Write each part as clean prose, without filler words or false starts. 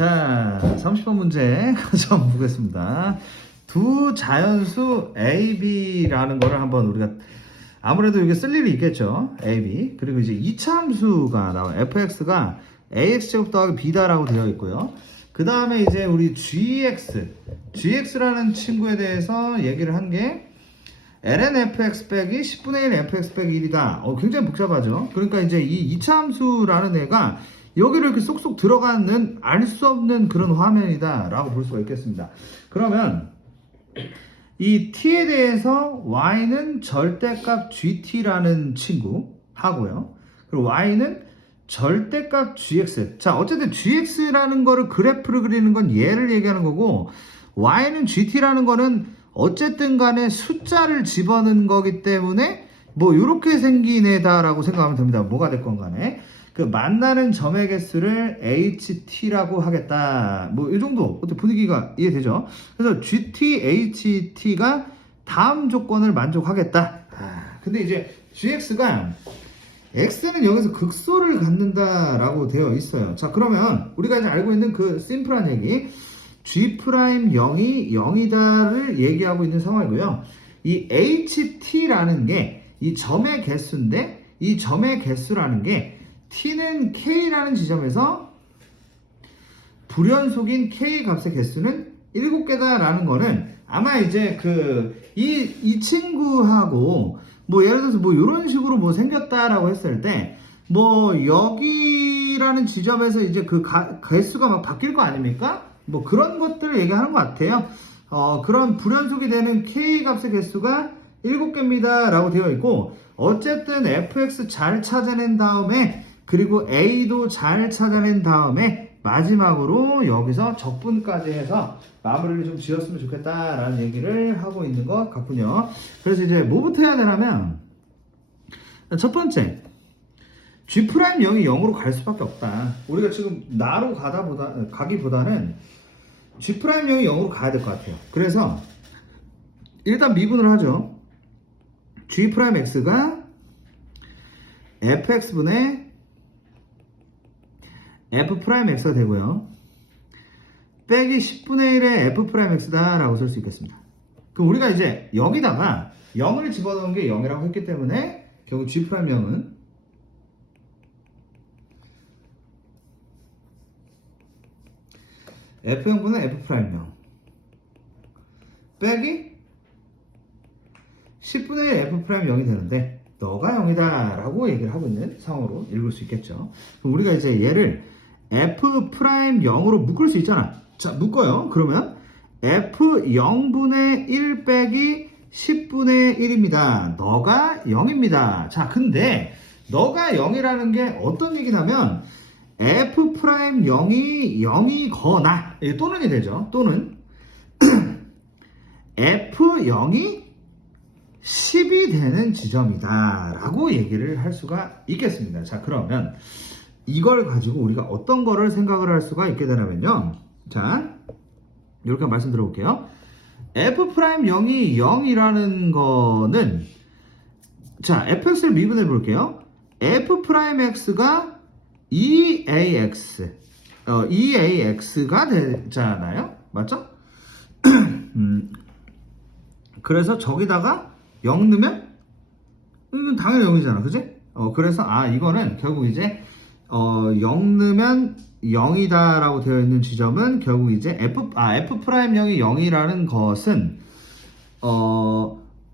자, 30번 문제 가져와 보겠습니다. 두 자연수 A, B라는 거를 한번 우리가 아무래도 이게 쓸 일이 있겠죠. A, B. 그리고 이제 이차함수가 나와요. fx가 ax제곱 더하기 b다라고 되어 있고요. 그 다음에 이제 우리 gx라는 친구에 대해서 얘기를 한 게 ln fx 빼기 10분의 1 fx 빼기 1이다. 굉장히 복잡하죠. 그러니까 이제 이 이차함수라는 애가 여기를 이렇게 쏙쏙 들어가는 알 수 없는 그런 화면이다 라고 볼 수가 있겠습니다. 그러면 이 t에 대해서 y는 절대값 gt라는 친구 하고요. 그리고 y는 절대값 gx. 자, 어쨌든 gx라는 거를 그래프를 그리는 건 얘를 얘기하는 거고, y는 gt라는 거는 어쨌든 간에 숫자를 집어넣은 거기 때문에 뭐 이렇게 생긴 애다라고 생각하면 됩니다. 뭐가 됐건 간에 그 만나는 점의 개수를 ht라고 하겠다. 뭐 이 정도 어때 분위기가 이해되죠? 그래서 gt, ht가 다음 조건을 만족하겠다. 근데 이제 gx가 x는 여기서 극소를 갖는다라고 되어 있어요. 자, 그러면 우리가 이제 알고 있는 그 심플한 얘기 G'0이 0이다를 얘기하고 있는 상황이고요. 이 HT라는 게 이 점의 개수인데 이 점의 개수라는 게 T는 K라는 지점에서 불연속인 K 값의 개수는 7개다라는 거는 아마 이제 이 친구하고 뭐 예를 들어서 뭐 이런 식으로 뭐 생겼다라고 했을 때 뭐 여기라는 지점에서 이제 그 개수가 막 바뀔 거 아닙니까? 뭐 그런 것들을 얘기하는 것 같아요. 그런 불연속이 되는 K 값의 개수가 7개입니다 라고 되어 있고, 어쨌든 fx 잘 찾아낸 다음에 그리고 a도 잘 찾아낸 다음에 마지막으로 여기서 적분까지 해서 마무리를 좀 지었으면 좋겠다라는 얘기를 하고 있는 것 같군요. 그래서 이제 뭐부터 해야 되냐면, 첫 번째 G'0이 0으로 갈 수밖에 없다. 우리가 지금 나로 가기보다는 G'0이 0으로 가야 될 것 같아요. 그래서 일단 미분을 하죠. G'x가 fx분의 f'x가 되고요. 빼기 10분의 1의 f'x다 라고 쓸 수 있겠습니다. 그럼 우리가 이제 여기다가 0을 집어넣은 게 0이라고 했기 때문에 결국 G'0은 f0분의 f'0 빼기 10분의 1 f'0이 되는데 너가 0이다 라고 얘기를 하고 있는 상황으로 읽을 수 있겠죠. 그럼 우리가 이제 얘를 f'0으로 묶을 수 있잖아. 자, 묶어요. 그러면 f0분의 1 빼기 10분의 1입니다. 너가 0입니다. 자, 근데 너가 0이라는 게 어떤 얘기냐면 f'0이 0이거나 또는이 되죠. 또는 f0이 10이 되는 지점이다 라고 얘기를 할 수가 있겠습니다. 자, 그러면 이걸 가지고 우리가 어떤 거를 생각을 할 수가 있게 되냐면요. 자, 이렇게 말씀드려 볼게요. f'0이 0이라는 거는, 자, fx를 미분해 볼게요. f'x가 EAX가 되잖아요. 맞죠? 그래서 저기다가 0 넣으면 이건 당연히 0이잖아. 그지? 그래서 이거는 결국 이제 0 넣으면 0이다 라고 되어 있는 지점은 결국 이제 F'M이 0이라는 것은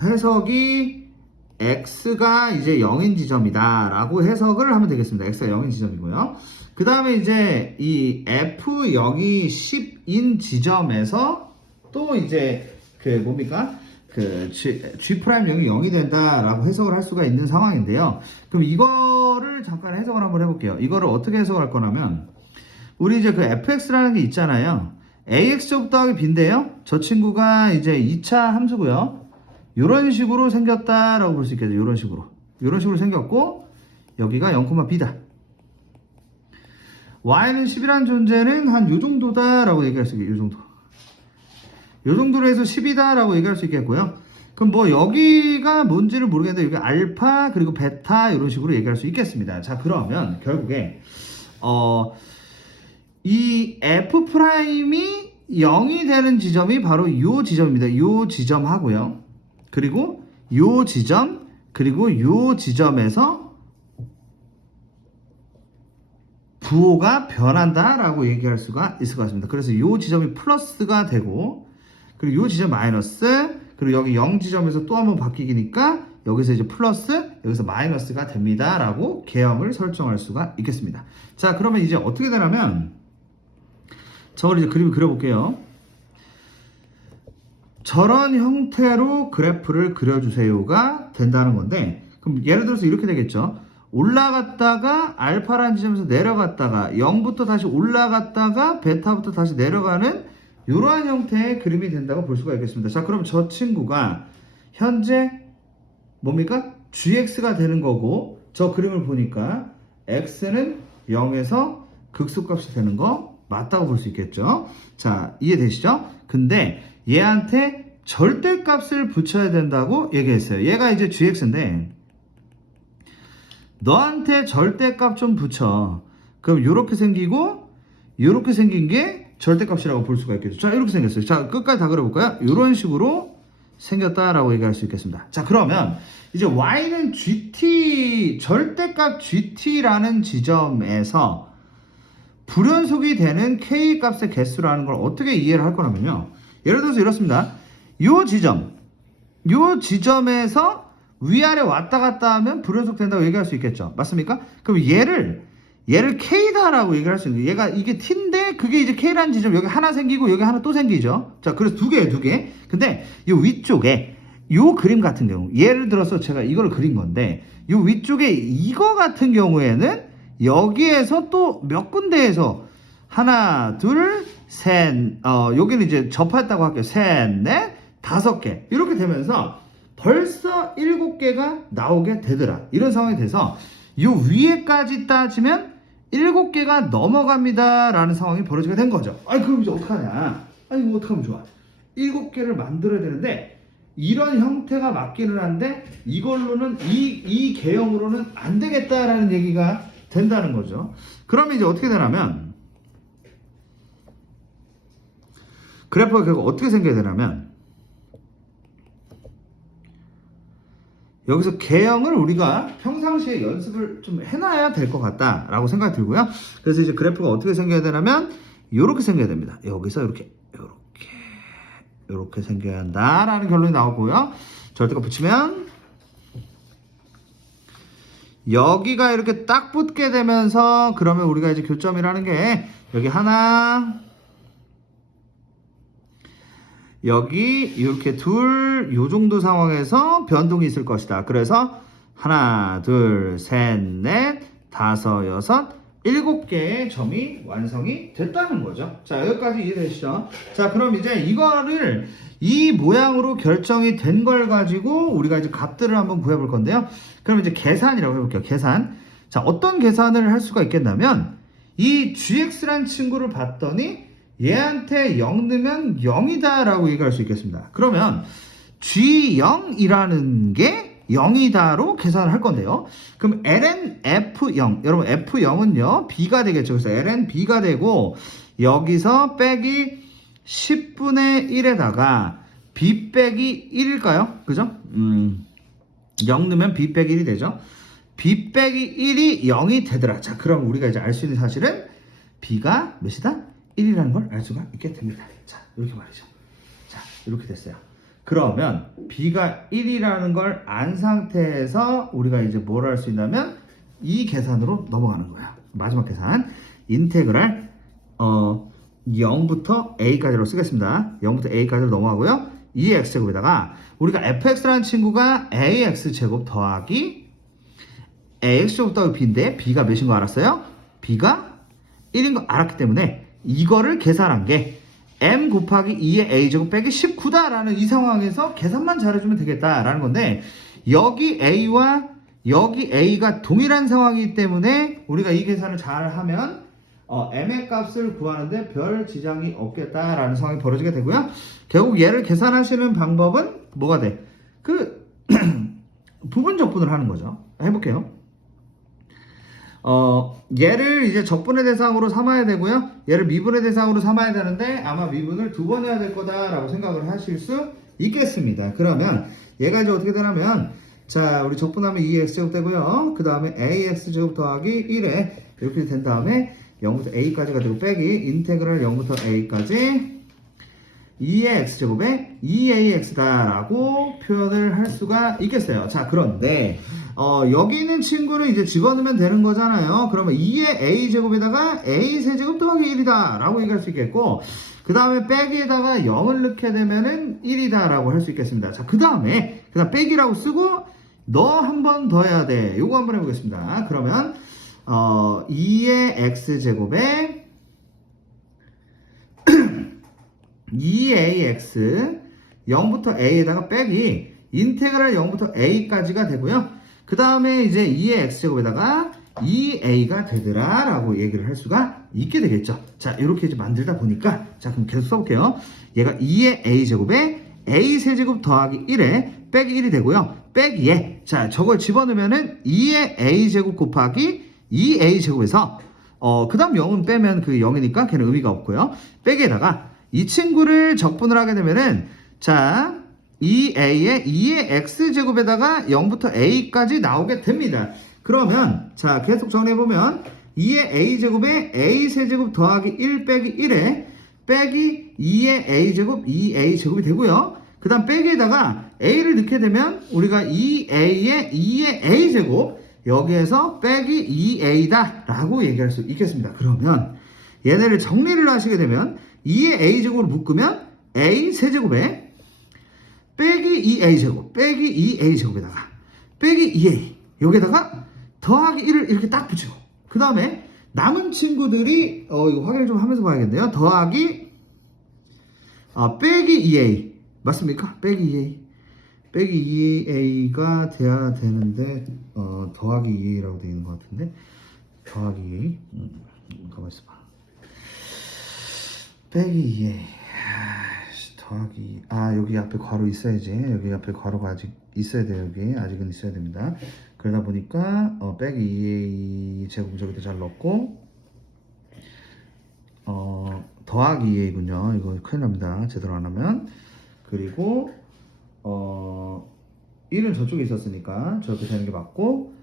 해석이 X가 이제 0인 지점이다 라고 해석을 하면 되겠습니다. X가 0인 지점이고요. 그 다음에 이제 이 F0이 10인 지점에서 또 이제 뭡니까? G'0이 0이 된다라고 해석을 할 수가 있는 상황인데요. 그럼 이거를 잠깐 해석을 한번 해볼게요. 이거를 어떻게 해석할 거냐면, 우리 이제 fx라는 게 있잖아요. ax제곱 더하기 b인데요. 저 친구가 이제 2차 함수고요. 이런 식으로 생겼다라고 볼 수 있겠죠. 이런 식으로 생겼고, 여기가 0,b다. y는 10이라는 존재는 한 요 정도다라고 얘기할 수 있겠죠. 요 정도로 해서 10이다 라고 얘기할 수 있겠고요. 그럼 뭐 여기가 뭔지를 모르겠는데 여기 알파 그리고 베타 이런 식으로 얘기할 수 있겠습니다. 자, 그러면 결국에 이 F'이 0이 되는 지점이 바로 요 지점입니다. 요 지점 하고요. 그리고 요 지점, 그리고 요 지점에서 부호가 변한다라고 얘기할 수가 있을 것 같습니다. 그래서 요 지점이 플러스가 되고, 그리고 요 지점 마이너스, 그리고 여기 0 지점에서 또 한번 바뀌니까 여기서 이제 플러스, 여기서 마이너스가 됩니다. 라고 개형을 설정할 수가 있겠습니다. 자, 그러면 이제 어떻게 되냐면, 저걸 이제 그림을 그려볼게요. 저런 형태로 그래프를 그려주세요가 된다는 건데, 그럼 예를 들어서 이렇게 되겠죠. 올라갔다가 알파라는 지점에서 내려갔다가 0부터 다시 올라갔다가 베타부터 다시 내려가는 이러한 형태의 그림이 된다고 볼 수가 있겠습니다. 자, 그럼 저 친구가 현재 뭡니까? gx가 되는 거고, 저 그림을 보니까 x는 0에서 극소값이 되는 거 맞다고 볼 수 있겠죠. 자, 이해되시죠? 근데 얘한테 절대값을 붙여야 된다고 얘기했어요. 얘가 이제 gx인데 너한테 절대값 좀 붙여. 그럼 요렇게 생기고 요렇게 생긴 게 절대값이라고 볼 수가 있겠죠. 자, 이렇게 생겼어요. 자, 끝까지 다 그려볼까요? 이런 식으로 생겼다라고 얘기할 수 있겠습니다. 자, 그러면 이제 y는 gt, 절대값 gt라는 지점에서 불연속이 되는 k 값의 개수라는 걸 어떻게 이해를 할 거냐면요. 예를 들어서 이렇습니다. 요 지점에서 위아래 왔다 갔다 하면 불연속 된다고 얘기할 수 있겠죠. 맞습니까? 그럼 얘를 K다라고 얘기할 수 있는, 얘가 이게 T인데 그게 이제 K라는 지점, 여기 하나 생기고 여기 하나 또 생기죠. 자, 그래서 두 개. 근데 이 위쪽에 요 그림 같은 경우, 예를 들어서 제가 이걸 그린 건데, 요 위쪽에 이거 같은 경우에는 여기에서 또 몇 군데에서 하나, 둘, 셋, 여기는 이제 접했다고 할게요. 셋, 넷, 5개. 이렇게 되면서 벌써 7개가 나오게 되더라. 이런 상황이 돼서 요 위에까지 따지면 7개가 넘어갑니다. 라는 상황이 벌어지게 된 거죠. 아니, 그럼 이제 어떡하냐? 아니, 이거 어떡하면 좋아? 7개를 만들어야 되는데, 이런 형태가 맞기는 한데, 이걸로는, 이 개형으로는 안 되겠다라는 얘기가 된다는 거죠. 그러면 이제 어떻게 되냐면, 그래프가 결국 어떻게 생겨야 되냐면, 여기서 개형을 우리가 평상시에 연습을 좀 해놔야 될 것 같다라고 생각이 들고요. 그래서 이제 그래프가 어떻게 생겨야 되냐면 이렇게 생겨야 됩니다. 여기서 이렇게 생겨야 한다라는 결론이 나오고요. 절대값 붙이면 여기가 이렇게 딱 붙게 되면서, 그러면 우리가 이제 교점이라는 게 여기 하나, 여기 이렇게 둘, 요 정도 상황에서 변동이 있을 것이다. 그래서 하나, 둘, 셋, 넷, 5, 6, 7개의 점이 완성이 됐다는 거죠. 자, 여기까지 이해되시죠? 자, 그럼 이제 이거를 이 모양으로 결정이 된 걸 가지고 우리가 이제 값들을 한번 구해볼 건데요. 그럼 이제 계산이라고 해볼게요. 계산. 자, 어떤 계산을 할 수가 있겠냐면, 이 gx란 친구를 봤더니 얘한테 0 넣으면 0이다 라고 얘기할 수 있겠습니다. 그러면 G0이라는 게 0이다로 계산을 할 건데요. 그럼 ln F0, 여러분 F0은요 B가 되겠죠. 그래서 ln B가 되고, 여기서 빼기 10분의 1에다가 B 빼기 1일까요? 그죠? 0 넣으면 B 빼기 1이 되죠. B 빼기 1이 0이 되더라. 자, 그럼 우리가 이제 알 수 있는 사실은 B가 몇이다? 1이라는 걸 알 수가 있게 됩니다. 자, 이렇게 말이죠. 자, 이렇게 됐어요. 그러면 B가 1이라는 걸 안 상태에서 우리가 이제 뭘 할 수 있냐면 이 계산으로 넘어가는 거예요. 마지막 계산. 인테그랄 0부터 a까지로 쓰겠습니다. 0부터 a까지로 넘어가고요. 이 x제곱에다가 우리가 fx라는 친구가 ax제곱 더하기 ax제곱 더하기 b인데, b가 몇인 거 알았어요? b가 1인 거 알았기 때문에 이거를 계산한 게 m 곱하기 2의 a제곱 빼기 19다라는 이 상황에서 계산만 잘해주면 되겠다라는 건데, 여기 a와 여기 a가 동일한 상황이기 때문에 우리가 이 계산을 잘하면 m의 값을 구하는데 별 지장이 없겠다라는 상황이 벌어지게 되고요. 결국 얘를 계산하시는 방법은 뭐가 돼? 부분 적분을 하는 거죠. 해볼게요. 얘를 이제 적분의 대상으로 삼아야 되고요. 얘를 미분의 대상으로 삼아야 되는데 아마 미분을 2번 해야 될 거다라고 생각을 하실 수 있겠습니다. 그러면 얘가 이제 어떻게 되냐면 자, 우리 적분하면 2x제곱 되고요. 그 다음에 ax제곱 더하기 1에 이렇게 된 다음에 0부터 a까지가 되고 빼기 인테그랄 0부터 a까지 2의 x제곱에 2ax다 라고 표현을 할 수가 있겠어요. 자, 그런데 여기 있는 친구를 이제 집어넣으면 되는 거잖아요. 그러면 2의 a제곱에다가 a세제곱 더하기 1이다 라고 얘기할 수 있겠고, 그 다음에 빼기에다가 0을 넣게 되면은 1이다 라고 할 수 있겠습니다. 자, 그 다음 빼기라고 쓰고 너 한 번 더 해야 돼. 요거 한번 해보겠습니다. 그러면 2의 x제곱에 2ax 0부터 a에다가 빼기 인테그랄 0부터 a까지가 되고요. 그 다음에 이제 2의 x제곱에다가 2a가 되더라 라고 얘기를 할 수가 있게 되겠죠. 자, 이렇게 이제 만들다 보니까 자, 그럼 계속 써볼게요. 얘가 2의 a제곱에 a세제곱 더하기 1에 빼기 1이 되고요. 빼기에 자, 저걸 집어넣으면은 2의 a제곱 곱하기 2a제곱에서 그 다음 0은 빼면 그 0이니까 걔는 의미가 없고요. 빼기에다가 이 친구를 적분을 하게 되면은 자, 2a에 2의 x제곱에다가 0부터 a까지 나오게 됩니다. 그러면 자, 계속 정리해보면 2의 a제곱에 a세제곱 더하기 1 빼기 1에 빼기 2의 a제곱 2a제곱이 되고요. 그 다음 빼기에다가 a를 넣게 되면 우리가 2a에 2의 a제곱 여기에서 빼기 2a다 라고 얘기할 수 있겠습니다. 그러면 얘네를 정리를 하시게 되면 2의 a제곱을 묶으면 a 세제곱에 빼기 2a제곱 빼기 2a제곱에다가 빼기 2a 여기에다가 더하기 1을 이렇게 딱 붙이고 그 다음에 남은 친구들이 이거 확인을 좀 하면서 봐야겠네요. 더하기 빼기 2a 맞습니까? 빼기 2a가 돼야 되는데 더하기 2a라고 되어 있는 것 같은데 더하기 2a 가만 있어봐. 빼기 2a 더하기 여기 앞에 괄호 있어야지. 여기 앞에 괄호가 아직 있어야 돼요. 여기 아직은 있어야 됩니다. 그러다 보니까 빼기 2a 제곱 저기도 잘 넣었고 더하기 2a군요. 이거 큰일 납니다. 제대로 안 하면. 그리고 1은 저쪽에 있었으니까 저렇게 되는 게 맞고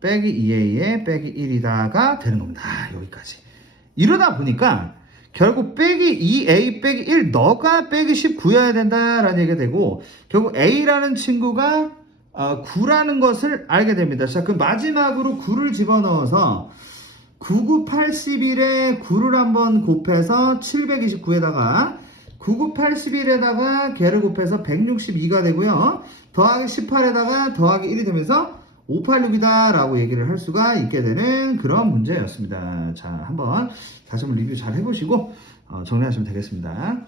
빼기 2a에 빼기 1이다가 되는 겁니다. 여기까지. 이러다 보니까 결국 빼기 2a 빼기 1 너가 빼기 10 구해야 된다라는 얘기가 되고 결국 a라는 친구가 9라는 것을 알게 됩니다. 자, 그 마지막으로 9를 집어넣어서 99, 81에 9를 한번 곱해서 729에다가 99, 81에다가 걔를 곱해서 162가 되고요. 더하기 18에다가 더하기 1이 되면서 586이다 라고 얘기를 할 수가 있게 되는 그런 문제였습니다. 자, 한번 다시 한번 리뷰 잘 해보시고 정리하시면 되겠습니다.